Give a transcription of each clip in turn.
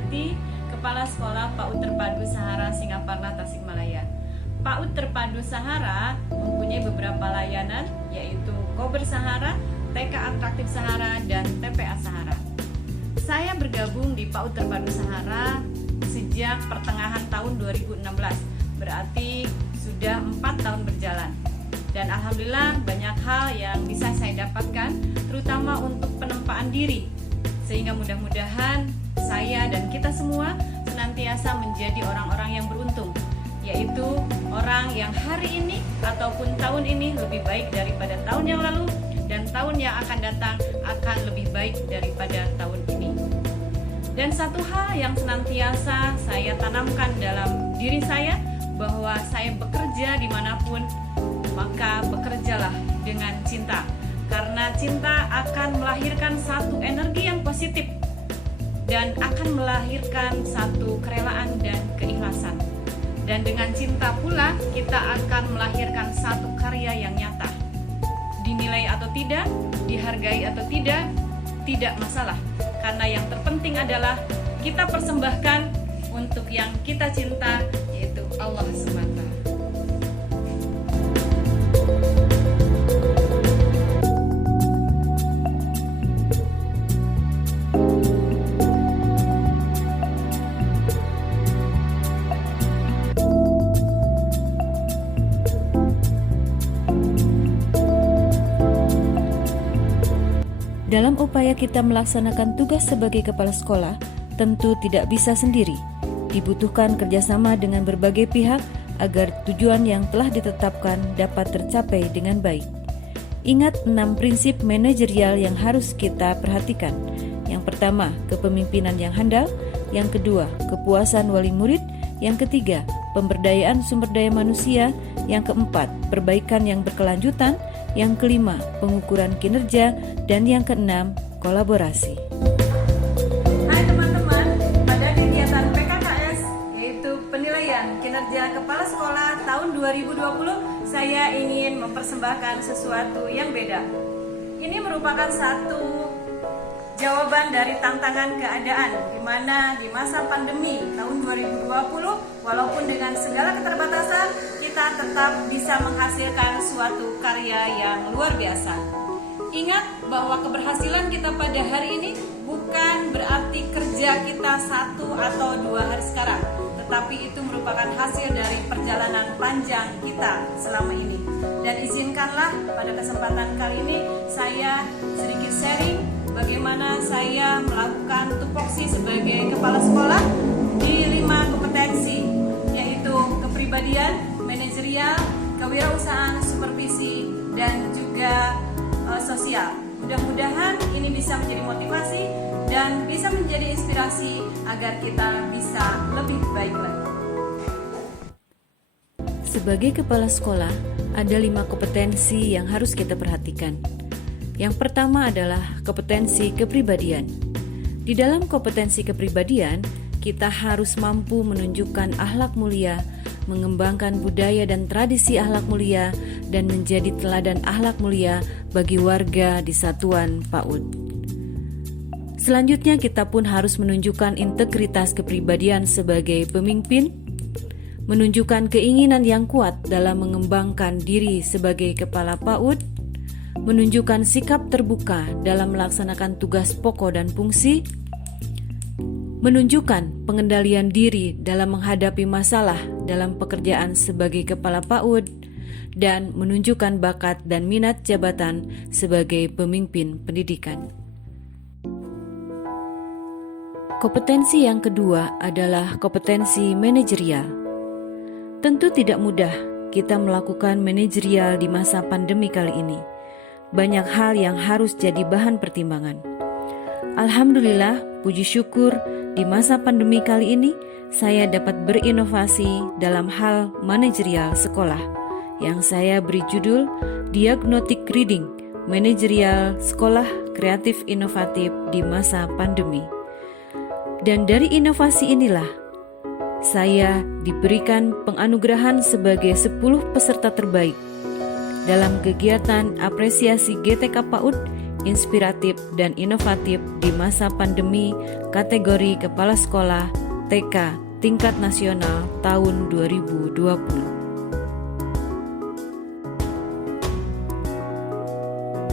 Sumiati, Kepala Sekolah PAUD Terpadu Sahara Singaparna Tasikmalaya. PAUD Terpadu Sahara mempunyai beberapa layanan, yaitu Kober Sahara, TK Atraktif Sahara, dan TPA Sahara. Saya bergabung di PAUD Terpadu Sahara sejak pertengahan tahun 2016, berarti sudah 4 tahun berjalan. Dan alhamdulillah banyak hal yang bisa saya dapatkan, terutama untuk penempaan diri, sehingga mudah-mudahan saya dan kita semua senantiasa menjadi orang-orang yang beruntung, yaitu orang yang hari ini ataupun tahun ini lebih baik daripada tahun yang lalu, dan tahun yang akan datang akan lebih baik daripada tahun ini. Dan satu hal yang senantiasa saya tanamkan dalam diri saya, bahwa saya bekerja dimanapun, maka bekerjalah dengan cinta, karena cinta akan melahirkan satu energi yang positif dan akan melahirkan satu kerelaan dan keikhlasan. Dan dengan cinta pula kita akan melahirkan satu karya yang nyata. Dinilai atau tidak, dihargai atau tidak masalah. Karena yang terpenting adalah kita persembahkan untuk yang kita cinta, yaitu Allah semata. Dalam upaya kita melaksanakan tugas sebagai kepala sekolah, tentu tidak bisa sendiri. Dibutuhkan kerjasama dengan berbagai pihak agar tujuan yang telah ditetapkan dapat tercapai dengan baik. Ingat 6 prinsip manajerial yang harus kita perhatikan. Yang pertama, kepemimpinan yang handal. Yang kedua, kepuasan wali murid. Yang ketiga, pemberdayaan sumber daya manusia. Yang keempat, perbaikan yang berkelanjutan. Yang kelima, pengukuran kinerja. Dan yang keenam, kolaborasi. Hai teman-teman, pada kegiatan PKKS, yaitu penilaian kinerja kepala sekolah tahun 2020, saya ingin mempersembahkan sesuatu yang beda. Ini merupakan satu jawaban dari tantangan keadaan, di mana di masa pandemi tahun 2020, walaupun dengan segala keterbatasan, kita tetap bisa menghasilkan suatu karya yang luar biasa. Ingat bahwa keberhasilan kita pada hari ini bukan berarti kerja kita 1 atau 2 hari sekarang, tetapi itu merupakan hasil dari perjalanan panjang kita selama ini. Dan izinkanlah pada kesempatan kali ini saya sedikit sharing bagaimana saya melakukan tupoksi sebagai kepala sekolah di 5 kompetensi, yaitu kepribadian, manajerial, kewirausahaan, supervisi, dan juga sosial. Mudah-mudahan ini bisa menjadi motivasi dan bisa menjadi inspirasi agar kita bisa lebih baik lagi. Sebagai kepala sekolah, ada 5 kompetensi yang harus kita perhatikan. Yang pertama adalah kompetensi kepribadian. Di dalam kompetensi kepribadian, kita harus mampu menunjukkan akhlak mulia, mengembangkan budaya dan tradisi akhlak mulia, dan menjadi teladan akhlak mulia bagi warga di satuan PAUD. Selanjutnya, kita pun harus menunjukkan integritas kepribadian sebagai pemimpin, menunjukkan keinginan yang kuat dalam mengembangkan diri sebagai kepala PAUD, menunjukkan sikap terbuka dalam melaksanakan tugas pokok dan fungsi, menunjukkan pengendalian diri dalam menghadapi masalah dalam pekerjaan sebagai kepala PAUD, dan menunjukkan bakat dan minat jabatan sebagai pemimpin pendidikan. Kompetensi yang kedua adalah kompetensi manajerial. Tentu tidak mudah kita melakukan manajerial di masa pandemi kali ini. Banyak hal yang harus jadi bahan pertimbangan. Alhamdulillah, puji syukur, di masa pandemi kali ini saya dapat berinovasi dalam hal manajerial sekolah yang saya beri judul Diagnostic Reading Manajerial Sekolah Kreatif Inovatif di Masa Pandemi. Dan dari inovasi inilah saya diberikan penganugerahan sebagai 10 peserta terbaik dalam kegiatan apresiasi GTK PAUD inspiratif, dan inovatif di masa pandemi kategori Kepala Sekolah TK tingkat nasional tahun 2020.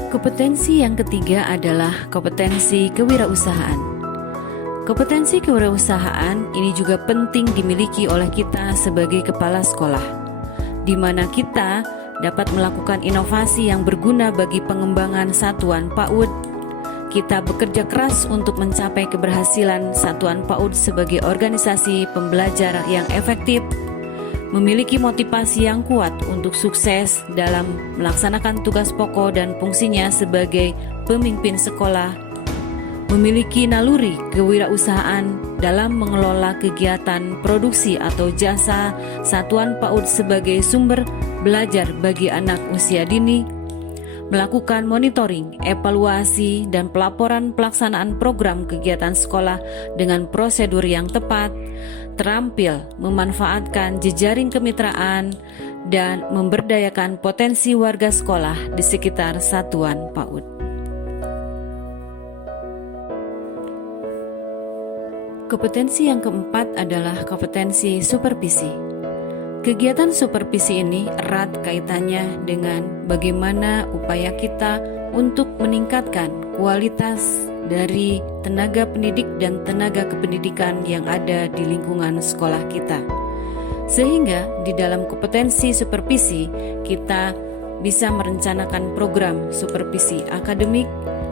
Kompetensi yang ketiga adalah kompetensi kewirausahaan. Kompetensi kewirausahaan ini juga penting dimiliki oleh kita sebagai kepala sekolah, di mana kita dapat melakukan inovasi yang berguna bagi pengembangan satuan PAUD. Kita bekerja keras untuk mencapai keberhasilan satuan PAUD sebagai organisasi pembelajar yang efektif, memiliki motivasi yang kuat untuk sukses dalam melaksanakan tugas pokok dan fungsinya sebagai pemimpin sekolah, memiliki naluri kewirausahaan dalam mengelola kegiatan produksi atau jasa satuan PAUD sebagai sumber belajar bagi anak usia dini, melakukan monitoring, evaluasi, dan pelaporan pelaksanaan program kegiatan sekolah dengan prosedur yang tepat, terampil memanfaatkan jejaring kemitraan, dan memberdayakan potensi warga sekolah di sekitar satuan PAUD. Kompetensi yang keempat adalah kompetensi supervisi. Kegiatan supervisi ini erat kaitannya dengan bagaimana upaya kita untuk meningkatkan kualitas dari tenaga pendidik dan tenaga kependidikan yang ada di lingkungan sekolah kita. Sehingga di dalam kompetensi supervisi kita bisa merencanakan program supervisi akademik,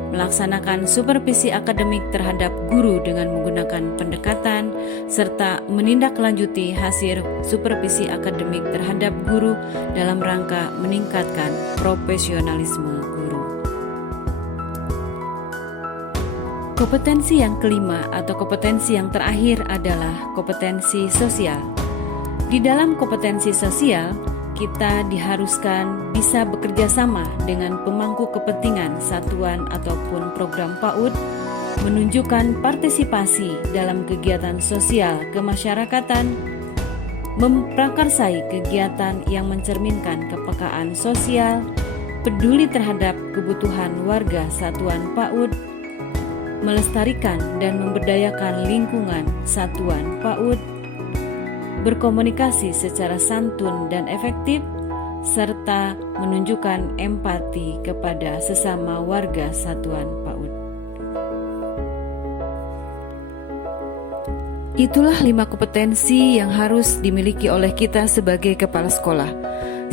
melaksanakan supervisi akademik terhadap guru dengan menggunakan pendekatan, serta menindaklanjuti hasil supervisi akademik terhadap guru dalam rangka meningkatkan profesionalisme guru. Kompetensi yang kelima atau kompetensi yang terakhir adalah kompetensi sosial. Di dalam kompetensi sosial, kita diharuskan bisa bekerja sama dengan pemangku kepentingan satuan ataupun program PAUD, menunjukkan partisipasi dalam kegiatan sosial kemasyarakatan, memprakarsai kegiatan yang mencerminkan kepekaan sosial, peduli terhadap kebutuhan warga satuan PAUD, melestarikan dan memberdayakan lingkungan satuan PAUD, berkomunikasi secara santun dan efektif, serta menunjukkan empati kepada sesama warga satuan PAUD. Itulah 5 kompetensi yang harus dimiliki oleh kita sebagai kepala sekolah.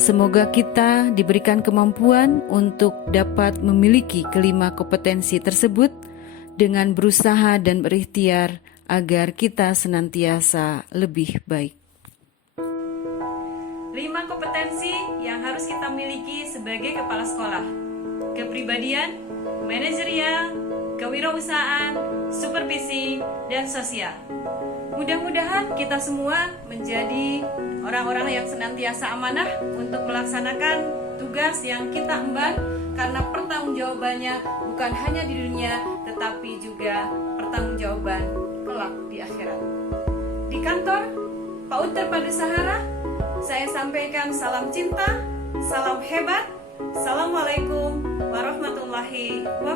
Semoga kita diberikan kemampuan untuk dapat memiliki kelima kompetensi tersebut dengan berusaha dan berikhtiar agar kita senantiasa lebih baik. 5 kompetensi yang harus kita miliki sebagai kepala sekolah: kepribadian, manajerial, kewirausahaan, supervisi, dan sosial. Mudah-mudahan kita semua menjadi orang-orang yang senantiasa amanah untuk melaksanakan tugas yang kita emban, karena pertanggungjawabannya bukan hanya di dunia tetapi juga pertanggungjawaban kelak di akhirat. Di kantor PAUD Terpadu Sahara, saya sampaikan salam cinta, salam hebat. Assalamualaikum warahmatullahi wabarakatuh.